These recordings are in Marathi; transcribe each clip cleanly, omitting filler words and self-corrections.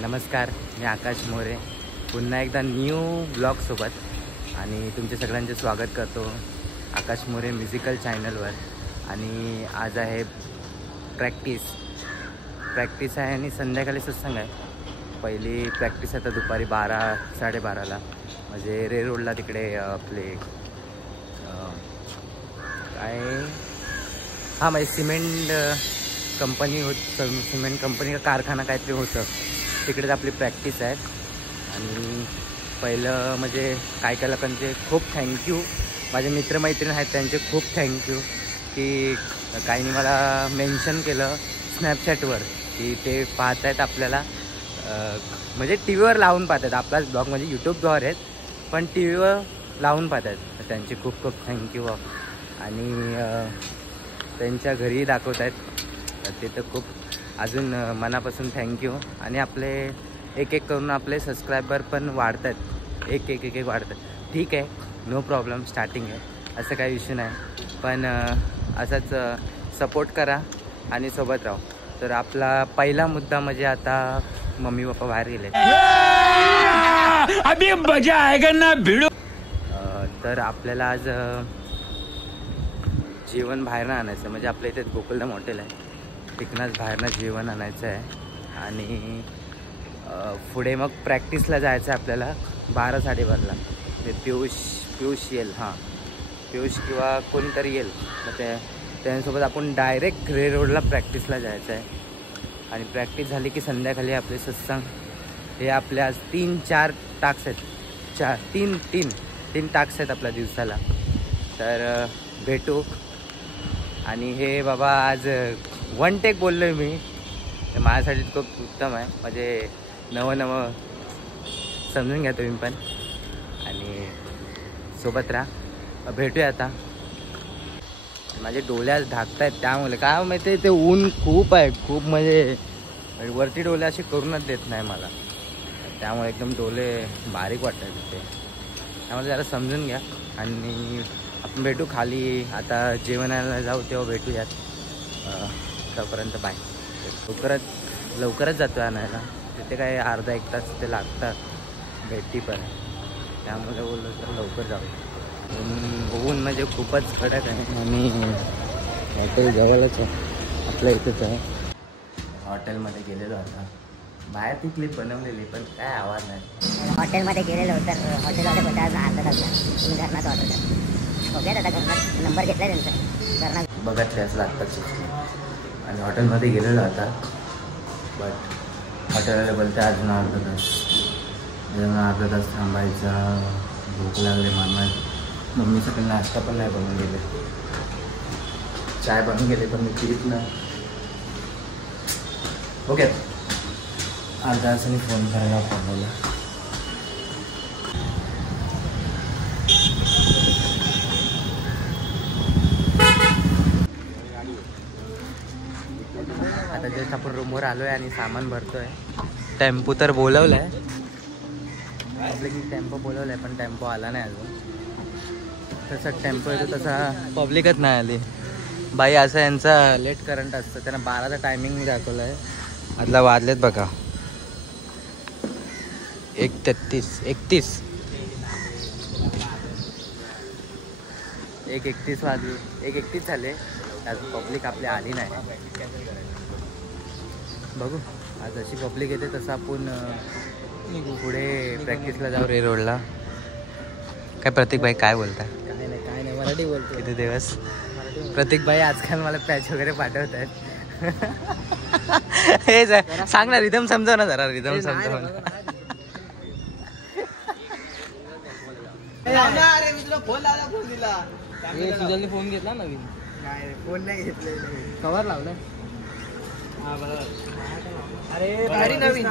नमस्कार, मी आकाश मोरे पुन्हा एकदा न्यू ब्लॉगसोबत आणि तुमचे सगळ्यांचे स्वागत करतो आकाश मोरे म्युझिकल चॅनलवर. आणि आज आहे प्रॅक्टिस आहे आणि संध्याकाळी सत्संग आहे. पहिली प्रॅक्टिस आता दुपारी 12-12:30ला म्हणजे रे रोडला तिकडे आपले काय म्हणजे सिमेंट कंपनी का कारखाना काहीतरी होतं, तिकडेच आपली प्रॅक्टिस आहे. आणि पहिलं म्हणजे काय लोकांचे खूप थँक्यू, माझे मित्रमैत्रीण आहेत त्यांचे खूप थँक्यू की काहींनी मला मेन्शन केलं स्नॅपचॅटवर की ते पाहत आहेत आपल्याला, म्हणजे टी व्हीवर लावून पाहत आहेत आपलाच ब्लॉग, म्हणजे यूट्यूबद्वारे आहेत पण टी व्हीवर लावून पाहत आहेत. त्यांचे खूप खूप थँक्यू. आणि त्यांच्या घरी दाखवत आहेत ते तर खूप अजून मनापासून थँक्यू. आणि आपले एक करून आपले सबस्क्रायबर पण वाढत आहेत, एक वाढतात. ठीक आहे, नो प्रॉब्लेम, स्टार्टिंग आहे, असं काही इश्यू नाही, पण असंच सपोर्ट करा आणि सोबत राहू. तर आपला पहिला मुद्दा म्हणजे आता मम्मी पप्पा बाहेर गेले, अभी मजा आएगा ना भिडो. तर आपल्याला आज जेवण बाहेरनं आणायचं, म्हणजे आपल्या इथे गोकुलधाम हॉटेल आहे, तिकडनंच बाहेरनं जेवण आणायचं आहे. आणि पुढे मग प्रॅक्टिसला जायचं आहे आपल्याला 12-12:30ला. ते पियुष येईल, पियुष किंवा कोणीतरी येईल, मग त्यांच्यासोबत आपण डायरेक्ट रे रोडला प्रॅक्टिसला जायचं आहे. आणि प्रॅक्टिस झाली की संध्याकाळी आपले सत्संग. हे आपल्या आज 3-4 टाक्स आहेत, तीन टाक्स आहेत आपल्या दिवसाला. तर भेटू. आणि हे बाबा आज 1 टेक बोललो आहे मी, तर माझ्यासाठी खूप उत्तम आहे, म्हणजे नवं समजून घ्या तुम्ही पण आणि सोबत राहा. भेटूया आता. माझे डोळे आज ढाकत आहेत, त्यामुळे काय माहिती ते ऊन खूप आहे, खूप म्हणजे वरती डोळे असे करूनच देत नाही मला, त्यामुळे एकदम डोळे बारीक वाटत आहेत ते, त्यामुळे जरा समजून घ्या. आणि आपण भेटू खाली, आता जेवणाला जाऊ तेव्हा भेटूयात. तोपर्यंत बाय. लवकरच जातो आणायला, तिथे काय अर्धा-1 तास ते लागतात भेटी पण, त्यामुळे बोललो तर लवकर जाऊ. ऊन म्हणजे खूपच कडक आहे. आणि हॉटेल जवळच आहे, आपल्या इथेच आहे. हॉटेलमध्ये गेलेलो आता, बाहेर ती क्लिप बनवलेली पण काय आवाज नाही. हॉटेलमध्ये गेलेलो तर हॉटेलवाले बोलते आज अर्धा तास तुम्ही घरनाच ऑर्डर करा. ओके, आता घरनाच नंबर घेतला त्यांचा, घरनाच बघत त्याच लागतात. आणि हॉटेलमध्ये गेलेलो आता, बट हॉटेलवाले बोलते अजून अर्धा तास थांबायचा, भूक लागले मला. मम्मी सकाळी नाश्ता पण नाही बनवून गेले, चाय बनवून गेले पण मी पित नाही. ओके, अर्धा तासाने फोन करायला पाहिजे. आता जस्ट आपण रूमवर आलो आहे आणि सामान भरतो आहे. टेम्पो तर बोलवलं आहे, पब्लिक टेम्पो बोलवलं आहे पण टेम्पो आला नाही अजून. तसा टेम्पो येतो तसा पब्लिकच नाही आली. बाई असं यांचा लेट करंट असतं, त्यांना 12चा टायमिंग मी दाखवलं आहे, आतला वाजलेत बघा 1:31 वाजले, 1:31 झाले, अजून पब्लिक आपली आली नाही. बघू आज अशी पब्लिक येते तसं आपण पुढे प्रॅक्टिसला जाऊ रे रोडला. काय प्रतीक भाई काय बोलता? काय नाही मराठी बोलतो. किती दिवस प्रतीक भाई आजकाल मला पॅच वगैरे पाठवत आहेत. हेच आहे, सांग ना, रिदम समजाव ना जरा, रिदम समजाव ना. अरे मी तुला फोन लावला, फोन दिला. सुजलने फोन घेतला नवीन? नाही, फोन नाही घेतले, कवर लावलाय. हा बरोबर. अरे नवीन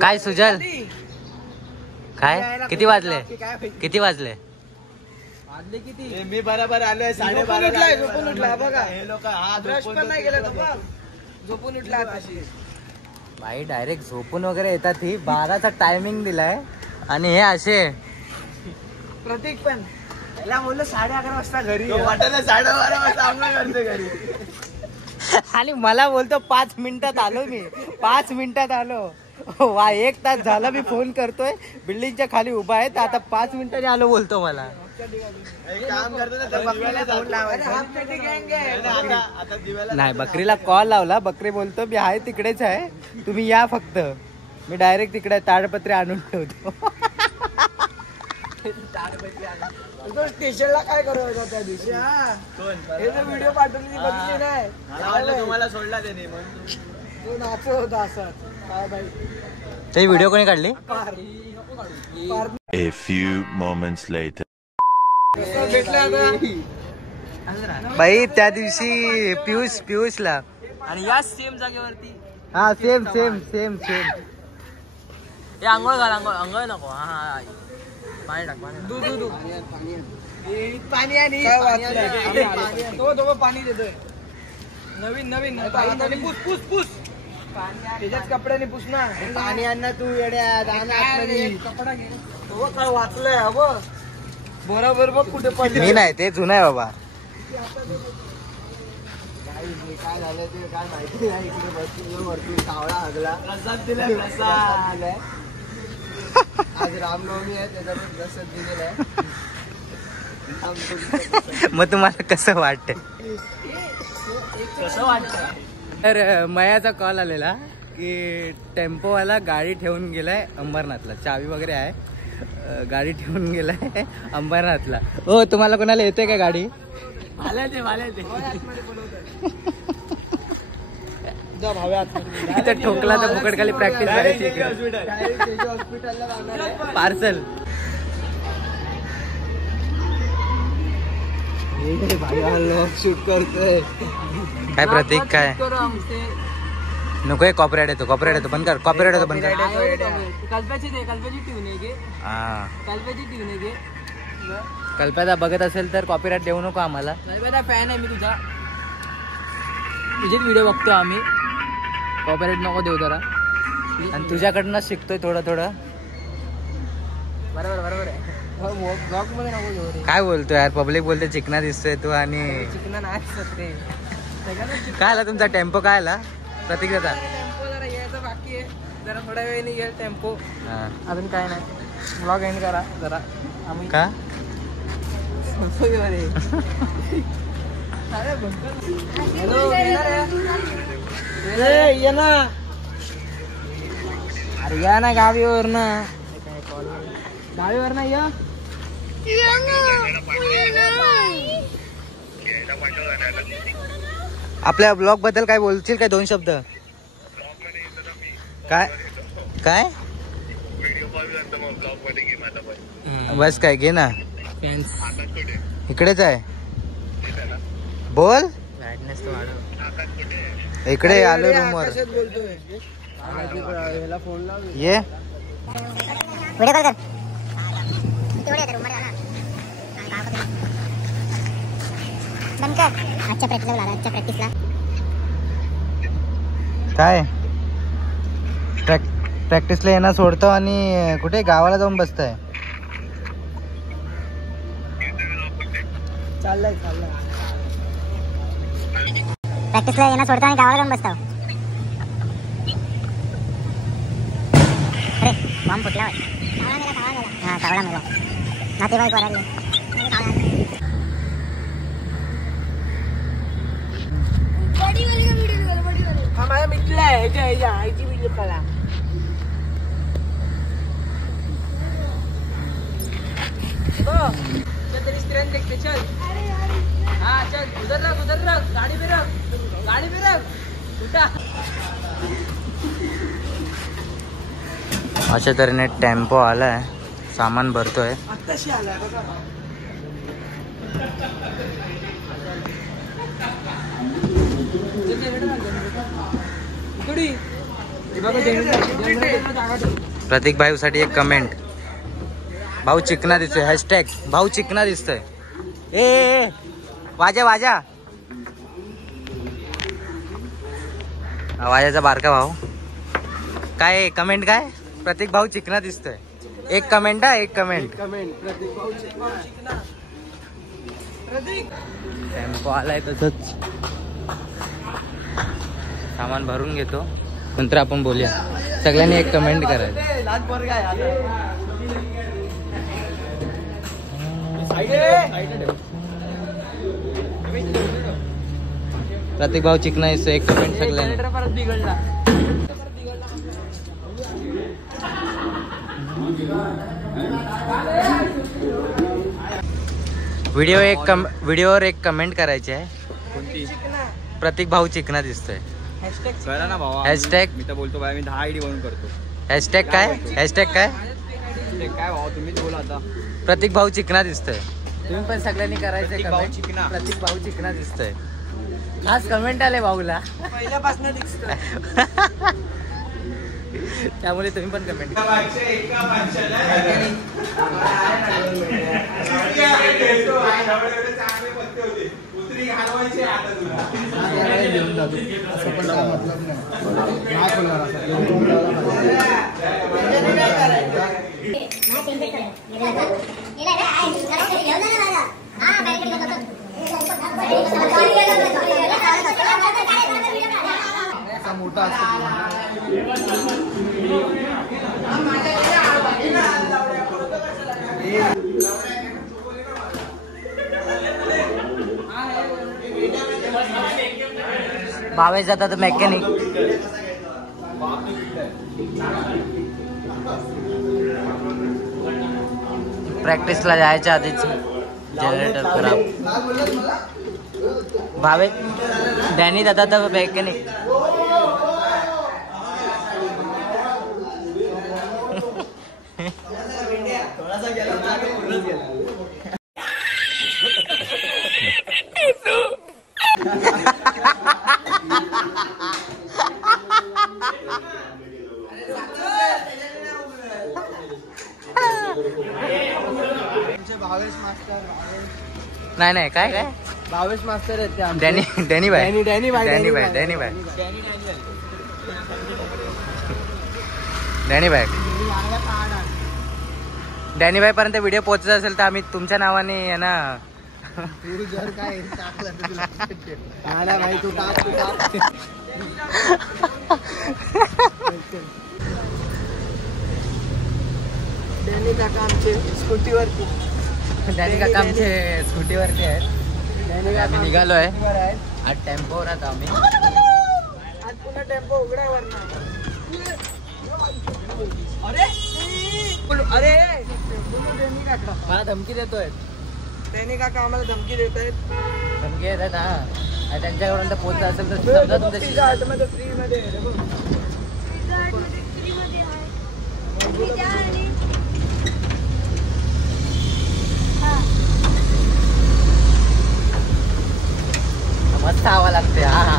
काय सुजल, काय किती वाजले? किती? मी बरोबर आलोय 12:30. झोपून उठला बघा हे लोक. हा ब्रश पण नाही केलं, बघ झोपून उठला आताशी. भाई डायरेक्ट झोपून वगैरे येतात, ही 12चा टायमिंग दिलाय आणि हे असे. प्रतीक पण याला बोललो 11:30 वाजता घरी, वाटायला 12:30 वाजता आम्हाला घरी. आणि मला बोलतो 5 मिनिटात आलो मी, 5 मिनिटात आलो. वा 1 तास झाला मी फोन करतोय, बिल्डिंगच्या खाली उभा आहे, तर आता 5 मिनिटांनी आलो बोलतो मला. काम करतो नाही, बकरीला कॉल लावला, बकरी बोलतो मी आहे तिकडेच आहे, तुम्ही या फक्त. मी डायरेक्ट तिकडे ताडपत्री आणून ठेवतो. स्टेशनला काय करत होता त्या दिवशी? व्हिडिओ पाठवली बघितली नाही, तुम्हाला सोडला त्याने तो नाचत होता असं. काय बाई ते व्हिडिओ कोणी काढली? A few moments later. बाई त्या दिवशी पियुषला आणि या सेम जागेवरती. हा सेम सेम सेम सेम. हे आंघोळ घाल, आंघोळ नको. हा पाणी टाक, दूध पाणी आणि पाणी देतोय. नवीन पुस त्याच्याच कपड्याने पुसणार. पाणी आण ना तू येड्या. कपडा घे. काय वाचलंय हवं बरोबर बघ कुठे पडले. मी नाही, ते जुनं आहे बाबा. काय झालं ते काय माहिती नाही. इकडे बसून वरती सावळा हगला. प्रसाद दिलाय, प्रसाद. आज रामनवमी आहे, त्याचा पण प्रसाद दिलेला आहे. मग तुम्हाला कसं वाटतं? कसं वाटतं? तर मयाचा कॉल आलेला की टेम्पोवाला गाडी ठेवून गेलाय अंबरनाथला, चावी वगैरे आहे, गाडी ठेवून गेलाय अंबरनाथला. हो, तुम्हाला कोणाला येते का गाडी? इथं ठोकला तर फुकट खाली प्रॅक्टिस करायची. पार्सल शूट करतोय काय प्रतीक? काय नको, कॉपीराइट येतो, कॉपीराइट येतो, बंद कर, कॉपीराइट येतो, बंद कर. कल्प्याची ट्यून आहे. हा, कल्प्याची ट्यून आहे. कल्प्याचा बघत असेल तर कॉपीराइट देऊ नको आम्हाला. कल्प्याचा फॅन आहे मी तुझा. तुझेच व्हिडिओ बघतो आम्ही, कॉपीराइट नको देऊ जरा. आणि तुझ्याकडनं शिकतोय थोडं थोडं. बरोबर आहे. ब्लॉग मध्ये नको घेऊ. काय बोलतोय यार, पब्लिक बोलते चिकना दिसतोय तू. आणि चिकना नाही काय आला तुमचा टेम्पो? काय आला प्रतीक दादा? टेम्पो जरा यायचं बाकी आहे, जरा थोड्या वेळाने येईल टेम्पो. हा. अजून काय नाही. ब्लॉग एंड करा जरा. आम्ही का ये ना, अरे या ना गावीवर ना, गावीवर ना या. आपल्या ब्लॉग बद्दल काय बोलशील? काय 2 शब्द? काय काय बस काय घे ना, इकडेच आहे. बोल, इकडे आलो रूमवर. ये काय प्रॅक्टिसला येणं सोडतो आणि कुठे गावाला जाऊन बसताय? चाललंय प्रॅक्टिसला येणं सोडतो आणि गावाला जाऊन बसतो. अरे बॉम्ब फुटला. हा, कावळा मेला. नातेवाईक वराडले. हा माझ्या मित्र आहे, आईची व्हिडिओ करा. तरी स्त्रियांनी देखते. चल हा चल, उधर रख, गाडी पे रख. उठा. अशा तऱ्हेने टेम्पो आलाय, सामान भरतोय. आत्ताशी आलाय बघा. प्रतीक भाई साठी एक कमेंट. भाऊ चिकना दिसतोय. हॅशटॅग भाऊ चिकना दिसतोय. ए वाजा वाजाचा बारका भाऊ. काय कमेंट? काय प्रतीक भाऊ चिकना दिसतोय. एक कमेंट. हा, एक कमेंट. टेम्पो आलाय तसंच. सामान भरून घेतो, नंतर आपण बोलूया. सगळ्यांनी एक कमेंट करायचं. प्रतीक भाऊ चिकना इसो एक कमेंट सगळ्यांनी. व्हिडिओवर एक कमेंट करायची आहे. प्रतीक भाऊ चिकना दिसतोय. करा ना भावा. हॅशटॅग मी तर बोलतो बाय, मी 10 आयडी बनवून करतो. हॅशटॅग काय? हॅशटॅग काय? ते काय भावा तुम्हीच बोला आता. प्रतीक भाऊ चिकना दिसतोय. तुम्ही पण सगळ्यांनी करायचं. प्रतीक भाऊ चिकना. प्रतीक भाऊ चिकना दिसतोय. आज कमेंट आले भाऊला, पहिल्यापासून दिसतोय. त्यामुळे तुम्ही पण कमेंट करा. मोठा भावेश जातात मेकॅनिक. प्रॅक्टिसला जायच्या आधीच जनरेटर खराब. भावेश डॅनी जातात मेकॅनिक. नाही नाही काय काय भावेश मास्तर आहेत ते. Danny Danny bye. Danny bye. Danny bye. Danny bye. Danny bye. Danny bye पर्यंत व्हिडिओ पोहोचत असेल तर आम्ही तुमच्या नावाने आहे ना. काय भाई तू टाक. डॅनी काका आमचे स्कूटीवरती. डॅनी काका आमचे स्कूटीवरती आहेत. आम्ही निघालोय. आज टेम्पोवर आता आम्ही. आज पुन्हा टेम्पो उघड्यावर ना. अरे डॅनी काका मला धमकी देतोय. डॅनी काका आम्हाला धमकी देत आहेत. धमकी येतात हा. त्यांच्याकडून तर पोहोचत असेल तर समजा तुमच्या आतमध्ये फ्री मध्ये मस्त हवा लागते. हा हा.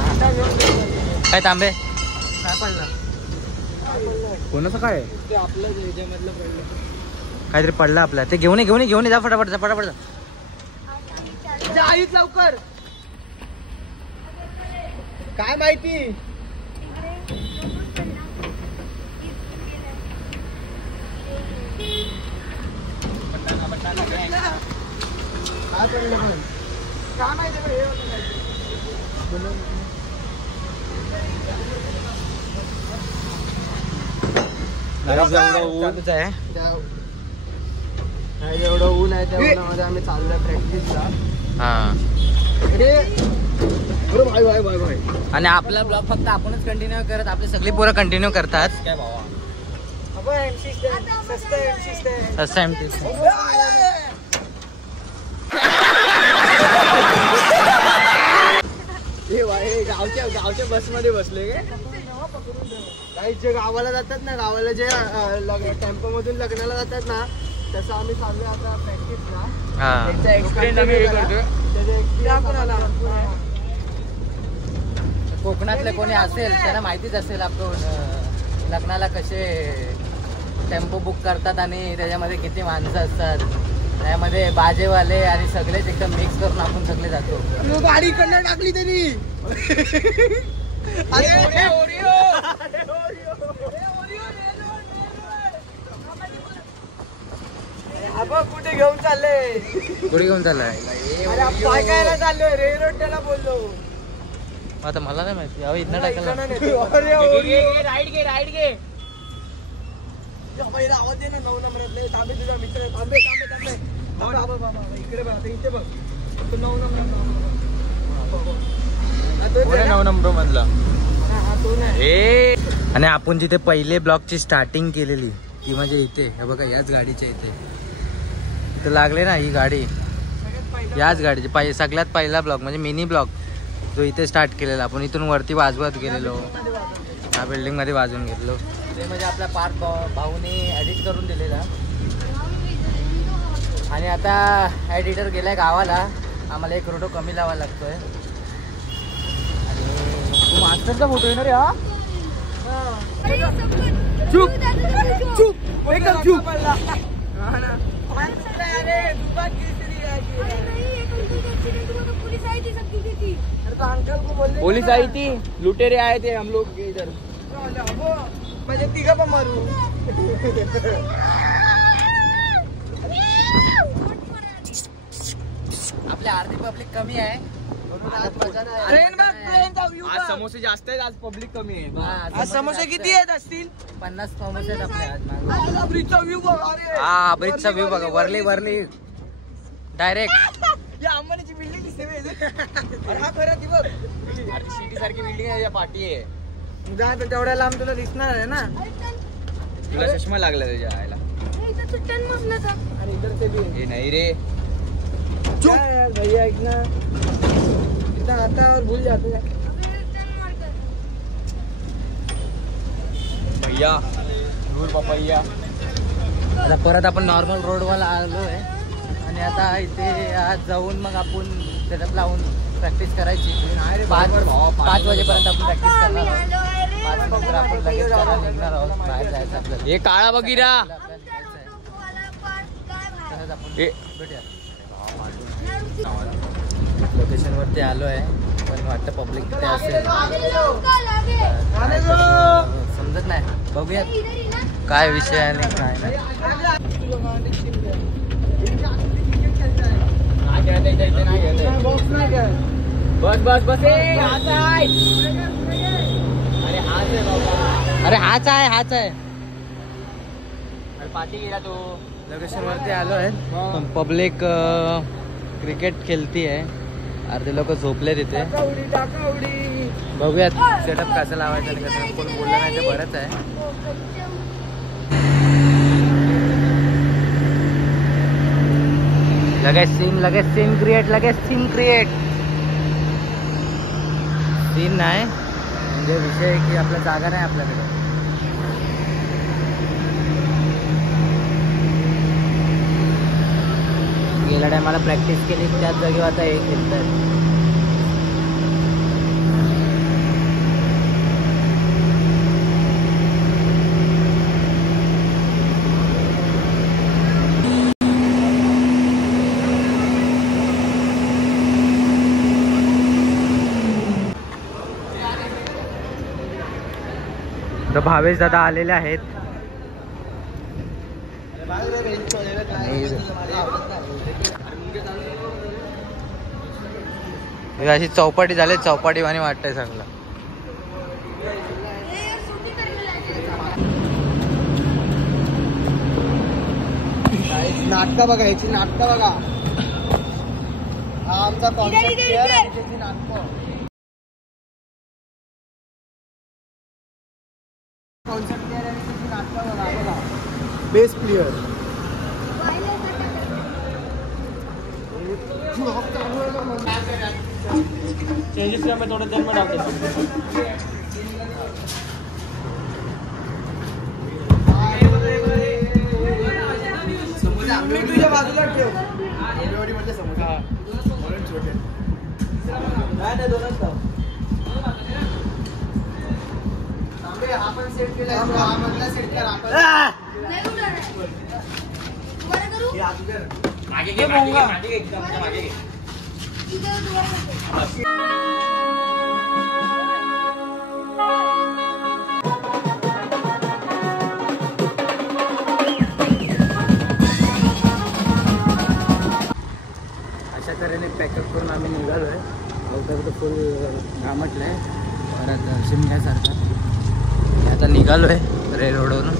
काय तांबे काय पडला? कोणाचं काय? ते आपलं ह्याच्यामधलं पडलं. काहीतरी पडलं आपल्या. ते घेऊन ये जा फटाफट जा. फटाफट जा आयुष लवकर. काय माहिती. काय पडलं पण काय माहिती. जेवढं ऊन आहे त्या उन्हामध्ये आम्ही चाललोय प्रॅक्टिसला. आणि आपला ब्लॉग फक्त आपणच कंटिन्यू करत, आपली सगळी पोरं कंटिन्यू करतात. काय भावा गावच्या बस मध्ये बसले काय. काही जे गावाला जातात ना, गावाला जे टेम्पो मधून लग्नाला जातात ना, तसं आम्ही चाललोय आता प्रॅक्टिसला. कोकणातले कोणी असेल त्यांना माहितीच असेल आपण लग्नाला कसे टेम्पो बुक करतात आणि त्याच्यामध्ये किती माणसं असतात. त्यामध्ये बाजेवाले आणि सगळेच एकदम मिक्स करून आपण सगळे जातो. गाडी कडनं टाकली त्यांनी. कुठे घेऊन चालले? कुठे घेऊन चाललाय? काय चाललोय? रेल्वे त्याला बोललो. आता मला नाही माहिती अहो इथनं टाकायला राईट घे आवाज दे ना 9 नंबरातले. थांबे तुझा मित्र थांबे इकडे बघ आता इथे बघ तो 9 नंबर मधला. आणि आपण जिथे पहिले ब्लॉकची स्टार्टिंग केलेली ती म्हणजे इथे हे बघा याच गाडीच्या इथे लागले ना ही गाडी याच गाडीची सगळ्यात पहिला ब्लॉक म्हणजे मिनी ब्लॉक जो इथे स्टार्ट केलेला आपण इथून वरती वाजवत गेलेलो या बिल्डिंग मध्ये वाजवून गेलेलो ते म्हणजे आपल्या पार्थ भाऊने एडिट करून दिलेला. आणि आता एडिटर गेलाय गावाला आम्हाला 1 फोटो कमी लावा लागतोय. आणि मास्टरचा फोटो येणार हा चुप एकदम चुप. पुलिस आई थी लुटेरे आए थे हम लोग इधर म्हणजे तिघ पण मारू. आपल्या अर्धी पब्लिक कमी आहे. आज समोसे जास्त आहेत आज पब्लिक कमी आहे. आज समोसे किती आहेत असतील 50 समोसे आहेत आपल्या ब्रिजचा व्ह्यू बघा. हा ब्रिजचा व्ह्यू बघा वरली डायरेक्ट अंबानीची बिल्डिंग दिसते. अरे हा खरं ती बघ सिटी सारखी बिल्डिंग आहे या पाठी आहे. तेवढ्या लांब तुला दिसणार आहे ना. तुला चष्मा लागला त्याच्या आयला. अरे इधर से भी हे नाही रे भैया ऐक ना इतना आता और भूल जाते हैं भैया दूर पपैया. आता परत आपण नॉर्मल रोडवाला आलो आहे आणि आता इथे आज जाऊन मग आपण सेटअप लावून प्रॅक्टिस करायची. 5 वाजेपर्यंत आपण प्रॅक्टिस करणार आहोत. 5 नंतर आपण लगेच निघणार आहोत बाहेर जायचं आपल्याला. हे काळा बघिरा तसंच आपण भेटूया. लोकेशन वरती आलो आहे पण वाटतं पब्लिक तिथे असेल समजत नाही. बघूयात काय विषय आहे आणि काय नाही. बस अरे हाच आहे पाठी गेला तो. लोकेशन वरती आलो आहे पण पब्लिक क्रिकेट खेळती आहे. अर्धे लोक झोपले तिथे. बघूयात सेटअप कसं लावायचं आणि कसं कोण बोललं नाही तर बरंच आहे. लगेच सीन क्रिएट सीन नाही म्हणजे विषय की आपल्या जागा नाही आपल्याकडे. गेल्या टायमाला प्रॅक्टिस केली त्याच जागी आता हे खेळतात. तर भावेश दादा आलेले आहेत. अशी चौपाटी झाली चौपाटी वाणी वाटतंय सगळं. नाटकं बघा याची नाटकं बघा. हा आमचा कॉन्सेप्ट नाटकं बेस्ट प्लेयर चेंजेस किया मैं थोड़े देर में डाल देता हूँ. तुझ्या बाजूला ठेव. समोसा छोटे नाही दोनच खाऊ. हा पण सेट केला हा मधला सेट कर आपण मागे घे एकदम मागे घे. अशा तऱ्हेने पॅकअप करून आम्ही निघालोय. लवकर म्हटलंय परत शिमग्यासारखं. आता निघालो आहे रेल रोडवरून.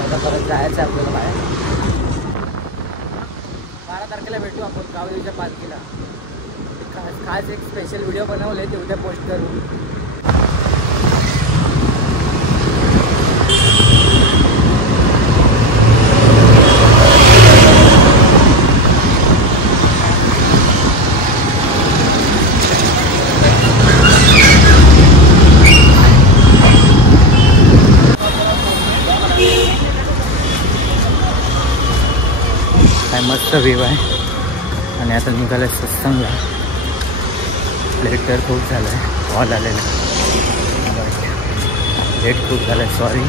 आता परत जायचं आहे आपल्याला बाहेर. 12 तारखेला भेटू आपण कावळीच्या पालखीला. खास एक स्पेशल व्हिडिओ बनवले ते उद्या पोस्ट करू. काय मस्त व्ह्यू आहे. आणि आता निघालं आहे सत्संगला. लेट तर खूप झालं आहे. कॉल आलेला लेट खूप झालं आहे. सॉरी.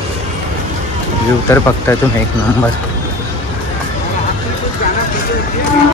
व्ह्यू तर बघताय तुम्ही एक नंबर.